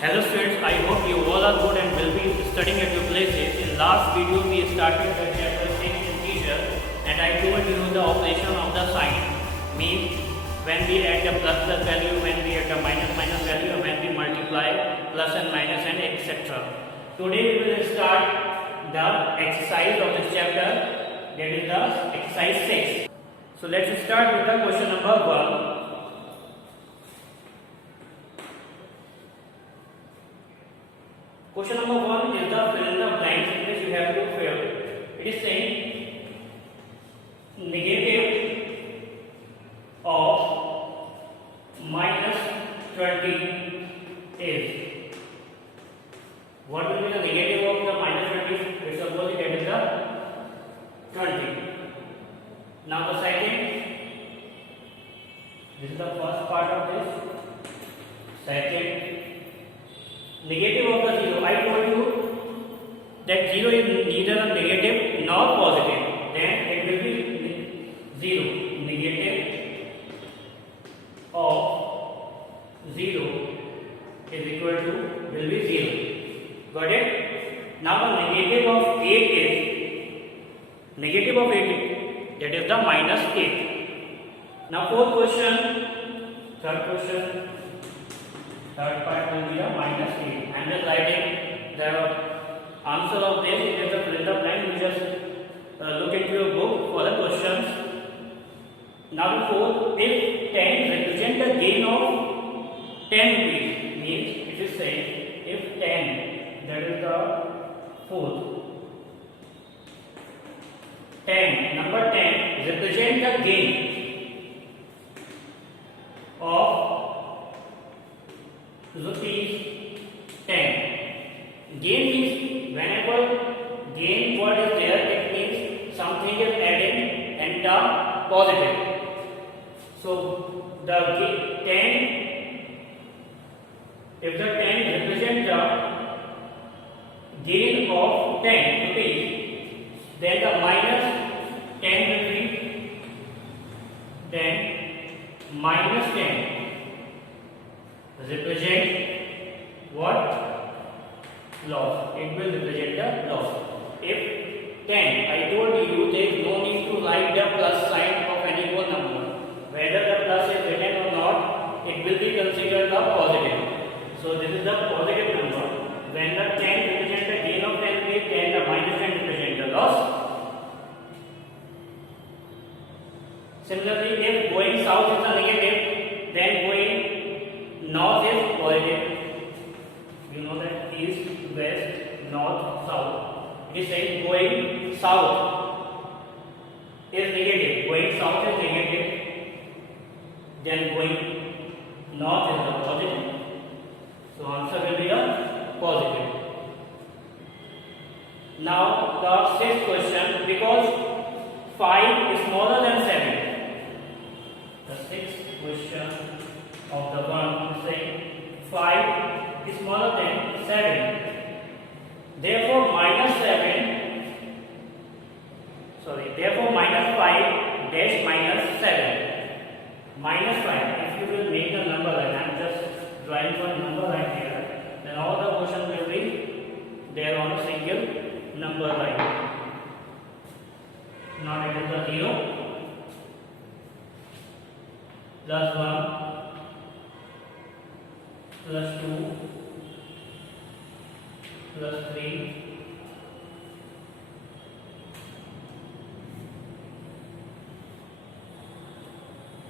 Hello students, I hope you all are good and will be studying at your places. In last video we started the chapter 6 integer and I told you the operation of the sign means when we add the plus value, when we add the minus value, and when we multiply plus and minus and etc. Today we will start the exercise of this chapter, that is the exercise 6. So let's start with the question number 1. Question number 1 is the fill in the blanks in which you have to fill. It is saying negative of minus 20 is. What will be the negative of the minus 20? Let's suppose that is the 20. Now the second, this is the first part of this. Second, negative of the 0. I told you that 0 is neither a negative nor positive. Then it will be 0. Negative of 0 is equal to will be 0. Got it? Now the negative of 8 is negative of 8. That is the minus 8. Now fourth question, third part will be the minus 8. I am just writing the answer of this. It is the fill in the blank. You just look into your book for the questions. Now the fourth, if 10 represent the gain of 10 rupees, means it is saying if 10, that is the fourth, 10, number 10 represent the gain of rupees 10. Gain means whenever gain word is there, it means something is added and the positive. So the 10, if the 10 represents the gain of 10 rupees, then the minus 10 will be, then minus 10 represent what? Loss. It will represent the loss. If 10, I told you there is no need to write the plus sign of any whole number. Whether the plus is written or not, it will be considered the positive. So this is the positive number. When the 10 represents the gain of 10 rupees, then the minus 10 represents the loss. Similarly, if going south is the negative, then going north is positive. You know that east, west, north, south. It is saying going south is negative. Going south is negative. Then going north is the positive. So answer will be the positive. Now the sixth question, because 5 is smaller than 7. The sixth question of the one is saying 5 is smaller than 7. Therefore minus 5 dash minus 7. Minus 5, if you will make a number line, I am just drawing one number line here, then all the questions will be there on a single number line. Now it is the 0 plus 1 plus 2 plus 3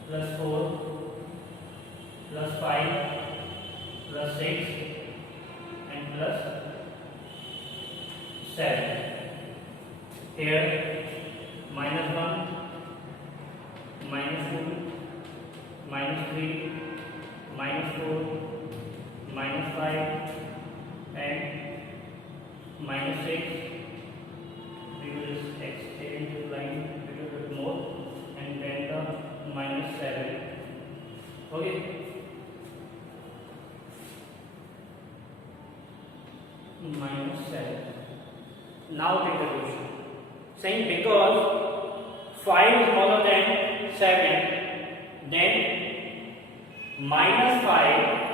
plus 4 plus 5 plus 6 and plus 7. Here minus 1, minus 2, minus 3, minus 4, minus 5 and minus 6. We will just extend this line a little bit more and then the minus 7. Okay. Minus 7. Now take the question. Saying because 5 is smaller than 7, then minus 5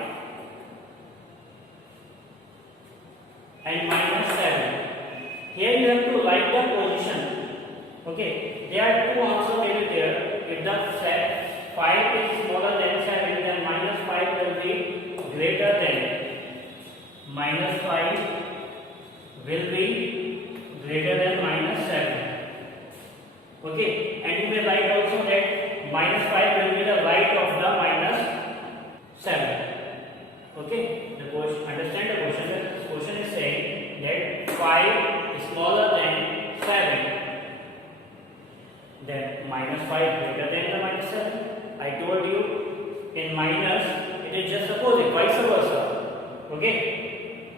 and minus 7. Here you have to write the position. Okay, there are two answers will be there. If the 5 is smaller than 7, then minus 5 will be greater than. Minus 5 will be greater than minus 7. Okay, and you may write also that minus 5 will be the right of the minus 7. Okay, the question, understand the question. This question is saying that 5 is smaller than 7. Then minus 5 greater than the minus 7. I told you in minus it is just opposite, vice versa. Okay.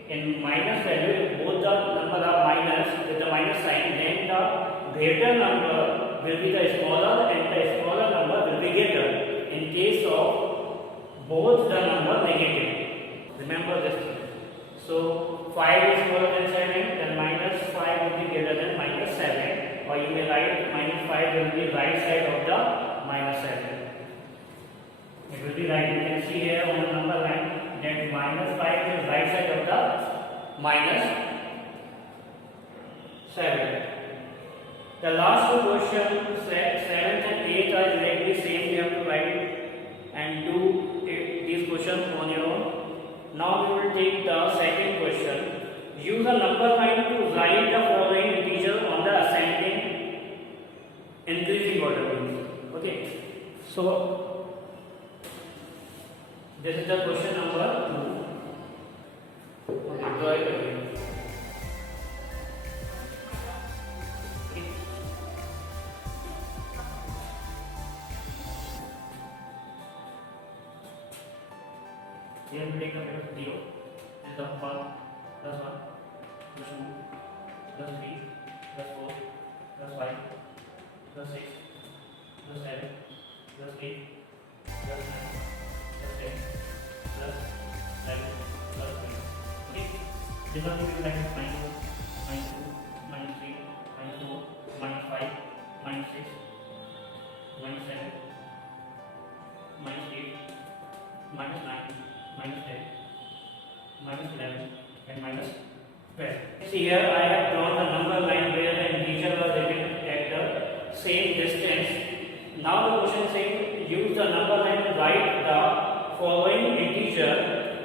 In minus value, if both the numbers are minus with the minus sign, then the greater number will be the smaller and the smaller number will be greater. In case of both the number negative, remember this thing. So 5 is smaller than 7, then minus 5 will be greater than minus 7, or you may write minus 5 will be right side of the minus 7. It will be right. You can see here on the number line that minus 5 is right side of the minus 7. The last two questions, 7th and 8th, are exactly same. You have to write it and do these questions on your own. Now we will take the second question. Use a number line to write the following integer on the ascending increasing order. Okay. So this is the question number 2. Okay, go ahead again. Okay. Here we take a bit of 0. This is the 1 plus 1 plus 2 plus 3 plus 4 plus 5 plus 6 plus 7 plus 8 plus 9 plus 10 plus 11 plus 12. Okay. This one we will write minus 2, minus 3, minus 4, minus 5, minus 6, minus 7, minus 8, minus 9, minus 10, minus 11, and minus 12. See here I have drawn the number line where the integer was written at the same distance. Now the question is saying use the number line to write the following integer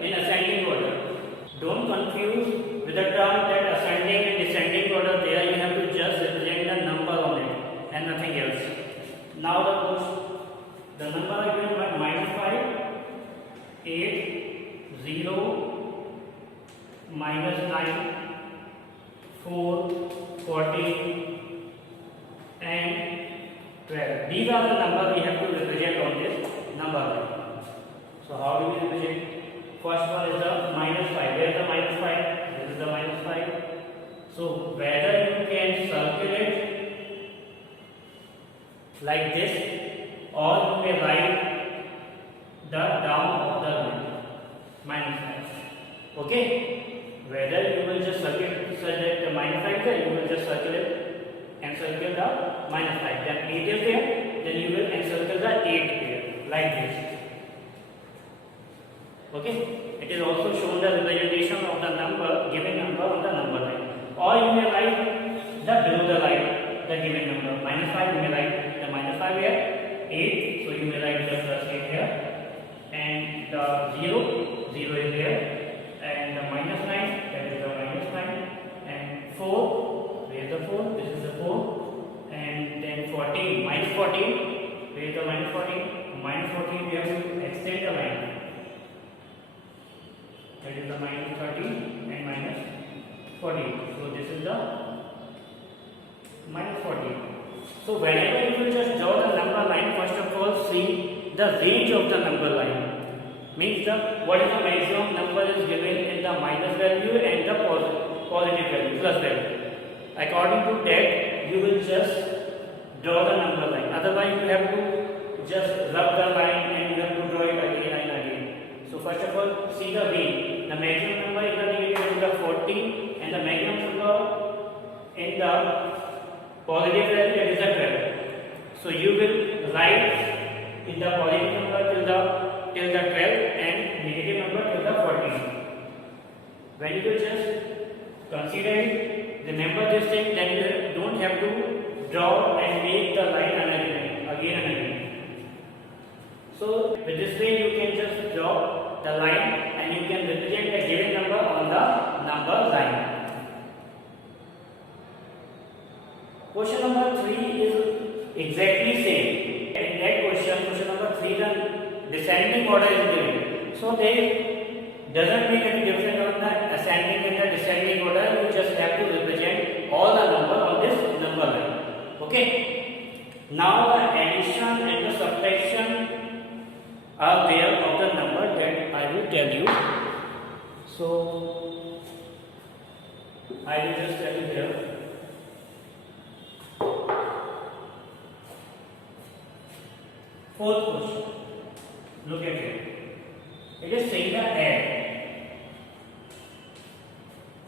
in ascending order. Don't confuse with the term that ascending and descending order. There you have to just represent the number on it and nothing else. Now the number are given by minus 5, 8, 0, minus 9, 4, 14, and 12. These are the numbers we have to represent on this number line. So how do we represent? First one is the minus 5. Where is the minus 5? This is the minus 5. So whether you can circulate like this, or you may write the down of the line minus 5. Okay? Whether you will just circulate such that the minus 5 there, you will just circulate and circle the minus 5. Then 8 is there, then you will encircle the 8 here like this. Okay, it is also shown the representation of the number, given number on the number line. Or you may write the below the line, the given number. Minus 5, you may write the minus 5 here, 8, so you may write the plus 8 here. And the 0 is here. And the minus 9, that is the minus 9. And 4, where is the 4? This is the 4. And then 14, minus 14, where is the minus 14? Minus 14, we have to extend the line. That is the minus 30 and minus 40. So this is the minus 40. So whenever you will just draw the number line, first of all see the range of the number line. Means what is the maximum number is given in the minus value and the positive value, plus value. According to that, you will just draw the number line. Otherwise, you have to just rub the line and you have to draw it again and again. So first of all, see the range. The maximum number is the the 40 and the maximum number in the positive value, that is the 12. So you will write in the positive number till the 12 and negative number till the 14. When you will just consider it, remember this thing, then you don't have to draw and make the line again and again. So with this way you can just draw the line and you can represent the given number on the number line. Question number 3 is exactly same. In that question number 3, the descending order is given. So they doesn't make any difference on the ascending and the descending order. You just have to represent all the number on this number line. Okay. Now the addition and the subtraction are there of the number that I will tell you. So I will just tell you here. Fourth question. Look at it. It is saying the add.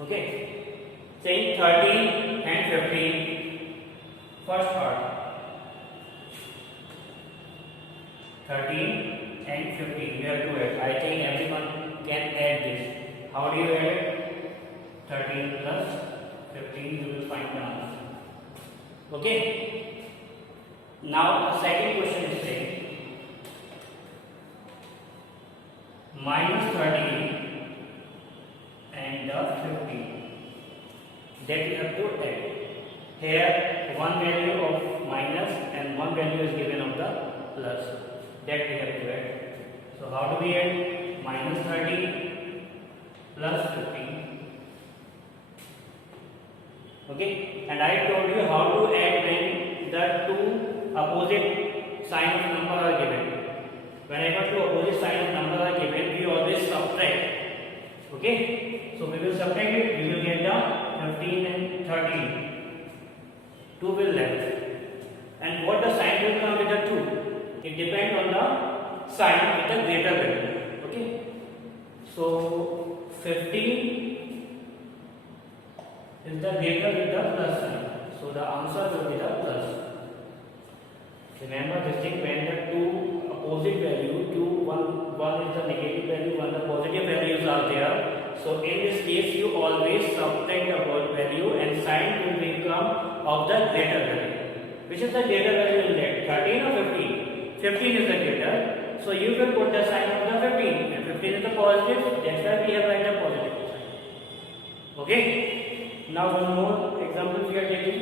Okay. Saying 13 and 15. First part. 13 and 15. You have to add. I think everyone can add this. How do you add? 13 plus 15. You will find the answer. Okay. Now the second question is saying minus 13 and the 15. That you have to add. Here one value of minus and one value is given of the plus. That we have to add. So how do we add? Minus 13 plus 15. Okay. And I told you how to add when the two opposite sign of number are given. Whenever two opposite sign of number are given, we always subtract. Okay. So we will subtract it. We will get the 15 and 13. 2 will left. And what the sign will come with the 2? It depends on the sign with the greater value. Okay. So 15 is the greater with the plus sign. So the answer will be the plus. Remember this thing, when the two opposite value, one is the negative value, one the positive values are there. So in this case you always subtract the both value and sign will become of the greater value. Which is the greater value in that? 13 or 15? 15 is the greater. So you will put the sign of the 15 and 15 is the positive. That's why we have write the positive sign. Okay. Now one more example we are taking.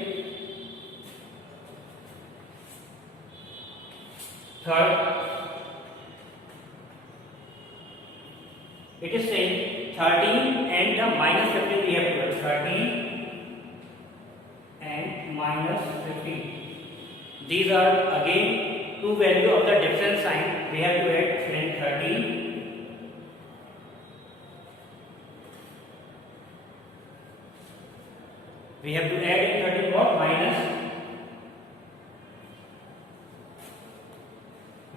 Third, it is saying 13 and the minus 15 we have to add. 13 and minus 15. These are again two value of the different sign. We have to add. Then 13 we have to add in 13 what? Minus.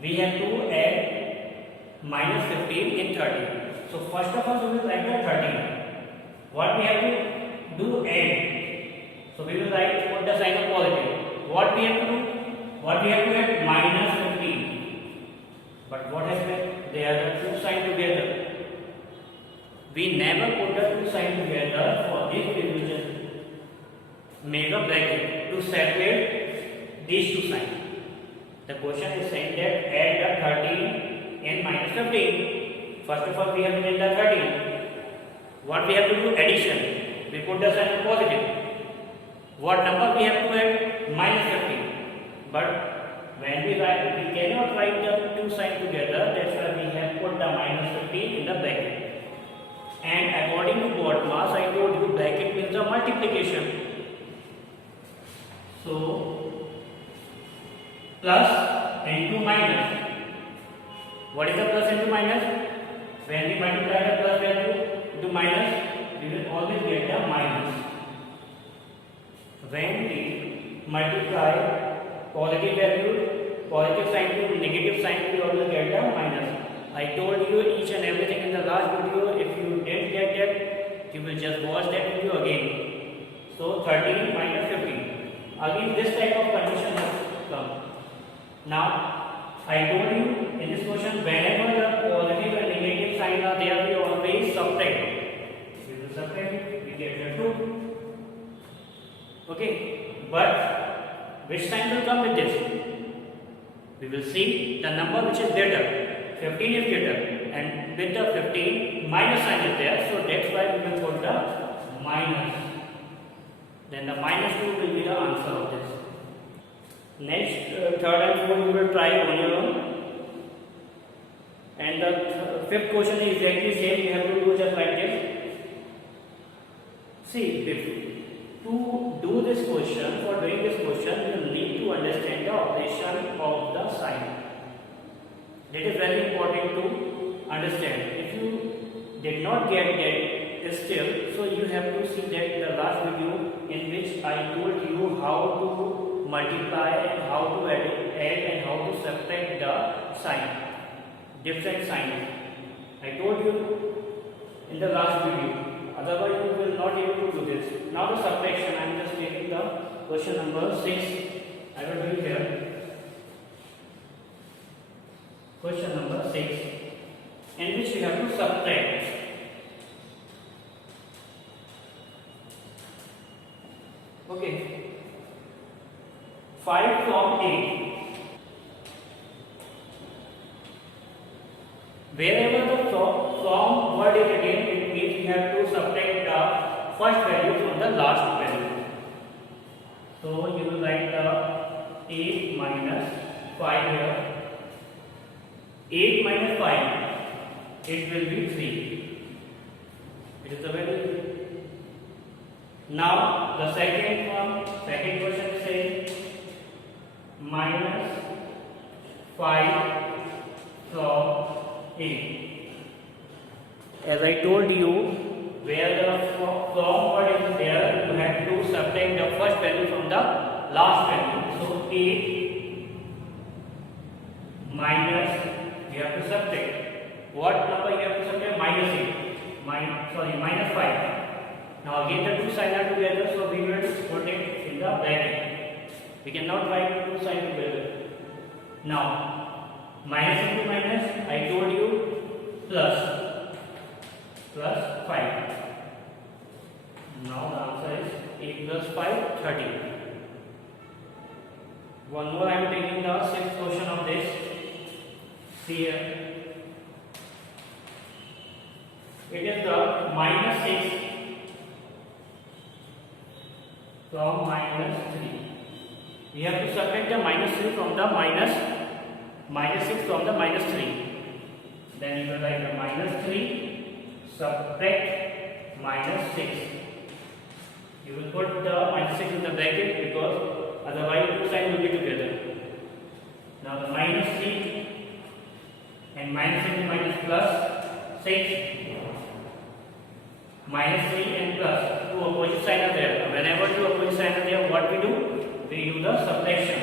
We have to add minus 15 in 13. So first of all we will write the 13. What we have to do? Add. So we will write, put the sign of positive. What we have to do? What we have to add? Minus 15. But what happened? They are the two signs together. We never put the two signs together. For this we will just make a bracket to separate these two signs. The question is saying that add the 13 and minus 15. First of all we have to get the 13. What we have to do? Addition. We put the sign of positive. What number we have to add? Minus 15. But when we write, we cannot write the two signs together. That's why we have put the minus 15 in the bracket. And according to BODMAS, I told you bracket means the multiplication. So plus into minus. What is the plus into minus? When we multiply the plus value into minus, we will always get the minus. When we multiply positive value, positive sign to negative sign, we always get the minus. I told you each and everything in the last video. If you didn't get that, you will just watch that video again. So 13 minus 15. Again this type of condition has come. Now I told you in this question, whenever the positive and negative signs are there, we always subtract. We will subtract. We we get the 2. Okay, but which sign will come with this? We will see the number which is greater. 15 is greater, and with the 15 minus sign is there, so that's why we will put the minus. Then the minus 2 will be the answer of this. Next, third and fourth we will try on your own. And the fifth question is exactly same. You have to do just like this. See, to do this question, for doing this question, you need to understand the operation of the sign. That is very important to understand. If you did not get that still, so you have to see that the last video in which I told you how to multiply and how to add and how to subtract the sign, different signs. I told you in the last video. Otherwise, you will not able to do this. Now the subtraction, I am just taking the question number 6. I will do here. Question number 6, in which you have to subtract. Okay. 5 from 8. Wherever the from word is again, it means you have to subtract the first value from the last value. So you will write the 8 minus 5 here. 8 minus 5, it will be 3. It is the value. Now the second question says minus 5 from 8. As I told you, where the from word is there, you have to subtract the first value from the last value. So 8 minus, you have to subtract. What number you have to subtract? Minus 8. Minus 5. Now again the two signs are together, so we will put it in the bracket. We cannot write two signs together. Now minus into minus, I told you, plus 5. Now the answer is 8 plus 5, 30. One more, I am taking the sixth question of this. See here. It is the minus 6 from minus 3. We have to subtract the minus 3 from the minus 6 from the minus 3. Then you will write the minus 3 subtract minus 6. You will put the minus 6 in the bracket because otherwise two signs will be together. Now the minus 3 and minus 6 and minus plus 6. Minus 3 and plus, two opposite signs are there. Whenever two opposite signs are there, what we do? We do the subtraction.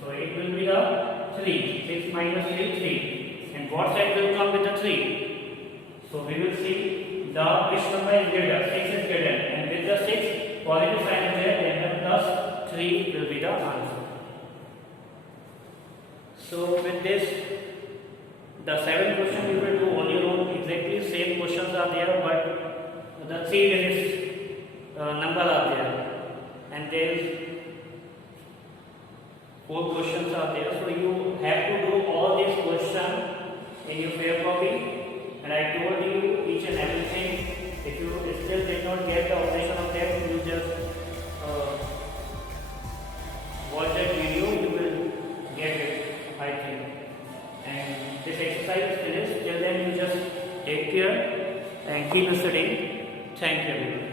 So it will be the 3. 6 minus 3, 3. And what side will come with the 3? So we will see the which number is greater. 6 is greater. And with the 6, positive sign is there, then the plus 3 will be the answer. So with this, the 7th question you will do on your own. Exactly same questions are there, but the 3 digits number are there, and there is 4 questions are there. So you have to do all these questions in your fair copy, and I told you each and everything. If you still did not get the operation of that, you just watch that video, you will get it, I think. And this exercise is finished. Till then, you just take care and keep studying. Thank you, everyone.